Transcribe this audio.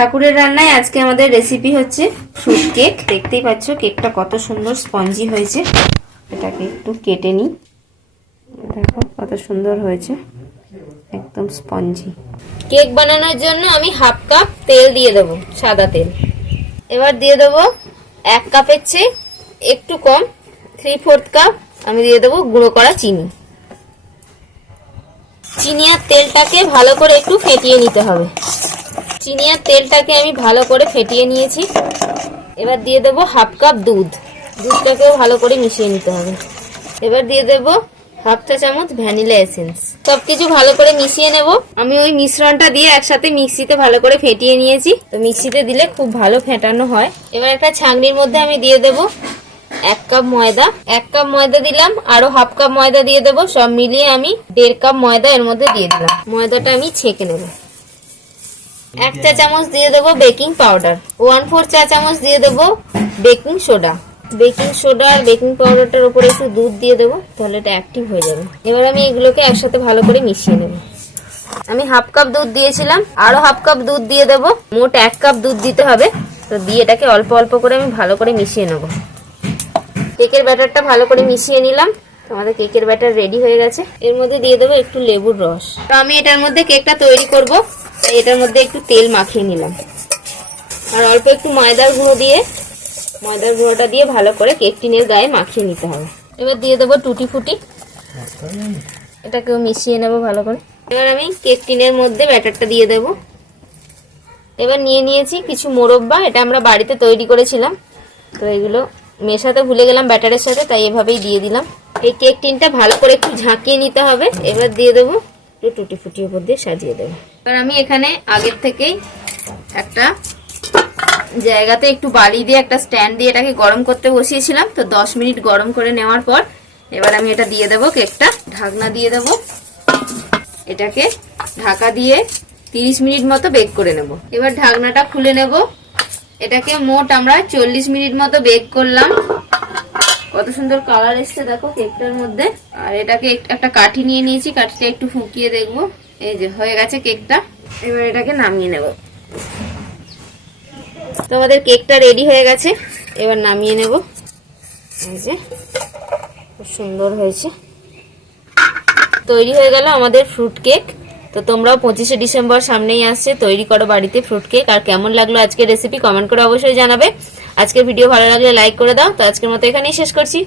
ঠাকুরের রান্নায় আজকে আমাদের রেসিপি হচ্ছে ফ্রুট কেক। দেখতেই পাচ্ছ কেকটা কত সুন্দর স্পঞ্জি হয়েছে। এটাকে একটু কেটে নিই, দেখো কত সুন্দর হয়েছে, একদম স্পঞ্জি। কেক বানানোর জন্য আমি হাফ কাপ তেল দিয়ে দেবো, সাদা তেল। এবার দিয়ে দেবো 1 কাপের চেয়ে একটু কম, 3/4 কাপ আমি দিয়ে দেবো গুঁড়ো করা চিনি। চিনি আর তেলটাকে ভালো করে একটু ফেটিয়ে নিতে হবে। চিনি আর তেলটাকে আমি ভালো করে ফেটিয়ে নিয়েছি। এবার দিয়ে দেবো হাফ কাপ দুধ। দুধটাকেও ভালো করে মিশিয়ে নিতে হবে। এবার দিয়ে দেবো হাফ চা চামচ ভ্যানিলা এসেন্স। সবকিছু ভালো করে মিশিয়ে নেব। আমি ওই মিশ্রণটা দিয়ে একসাথে মিক্সিতে ভালো করে ফেটিয়ে নিয়েছি। তো মিক্সিতে দিলে খুব ভালো ফেটানো হয়। এবার একটা ছাঁকনির মধ্যে আমি দিয়ে দেবো 1 কাপ ময়দা। 1 কাপ ময়দা দিলাম, আরো হাফ কাপ ময়দা দিয়ে দেবো। সব মিলিয়ে আমি 1.5 কাপ ময়দা এর মধ্যে দিয়ে দিলাম। ময়দাটা আমি ছেঁকে নেব। 1 চা চামচ দিয়ে দেবো বেকিং পাউডার। 1/4 চা চামচ দিয়ে দেবো বেকিং সোডা। বেকিং সোডা আর বেকিং পাউডারটার উপরে একটু দুধ দিয়ে দেবো, তাহলে এটা অ্যাক্টিভ হয়ে যাবে। এবার আমি এগুলোকে একসাথে ভালো করে মিশিয়ে নেব। আমি হাফ কাপ দুধ দিয়েছিলাম, আরো হাফ কাপ দুধ দিয়ে দেবো। মোট 1 কাপ দুধ দিতে হবে। তো দিয়ে এটাকে অল্প অল্প করে আমি ভালো করে মিশিয়ে নেব। কেকের ব্যাটারটা ভালো করে মিশিয়ে নিলাম। আমাদের কেকের ব্যাটার রেডি হয়ে গেছে। এর মধ্যে দিয়ে দেবো একটু লেবুর রস। তো আমি এটার মধ্যে কেকটা তৈরি করব, তাই এটার মধ্যে একটু তেল মাখিয়ে নিলাম আর অল্প একটু ময়দার গুঁড়োটা দিয়ে ভালো করে কেক টিনের গায়ে মাখিয়ে নিতে হবে। এবার দিয়ে দেবো টুটি ফুটি। এটাকেও মিশিয়ে নেব ভালো করে। এবার আমি কেক টিনের মধ্যে ব্যাটারটা দিয়ে দেব। এবার নিয়ে নিয়েছি কিছু মোরব্বা। এটা আমরা বাড়িতে তৈরি করেছিলাম। তো এগুলো মেশাতে ভুলে গেলাম ব্যাটারের সাথে, তাই এভাবেই দিয়ে দিলাম। এই কেক টিনটা ভালো করে একটু ঝাঁকিয়ে নিতে হবে। এবার দিয়ে দেবো একটু টুটি ফুটি উপর দিয়ে সাজিয়ে দেবো। এবার আমি এখানে আগের থেকেই একটা জায়গাতে একটু বালি দিয়ে একটা স্ট্যান্ড দিয়ে এটাকে গরম করতে বসিয়েছিলাম। তো 10 মিনিট গরম করে নেওয়ার পর এবার আমি এটা দিয়ে দেবো কেকটা। ঢাকনা দিয়ে দেবো। এটাকে ঢাকা দিয়ে 30 মিনিট মতো বেক করে নেব। এবার ঢাকনাটা খুলে নেব। এটাকে মোট আমরা 40 মিনিট মতো বেক করলাম। কত সুন্দর কালার এসছে দেখো কেকটার মধ্যে। আর এটাকে একটা কাঠি নিয়ে নিয়েছি, কাঠিটা একটু ফুকিয়ে দেখবো। এই যে হয়ে গেছে কেকটা। এবার এটাকে নামিয়ে নেব। তো আমাদের কেকটা রেডি হয়ে গেছে। এবার নামিয়ে নেব। এই যে খুব সুন্দর হয়েছে। তৈরি হয়ে গেল আমাদের ফ্রুট কেক। তো তোমরাও 25শে ডিসেম্বর সামনেই আসছে, তৈরি করো বাড়িতে ফ্রুট কেক। আর কেমন লাগলো আজকের রেসিপি কমেন্ট করে অবশ্যই জানাবে। আজকের ভিডিও ভালো লাগলে লাইক করে দাও। তো আজকের মতো এখানেই শেষ করছি।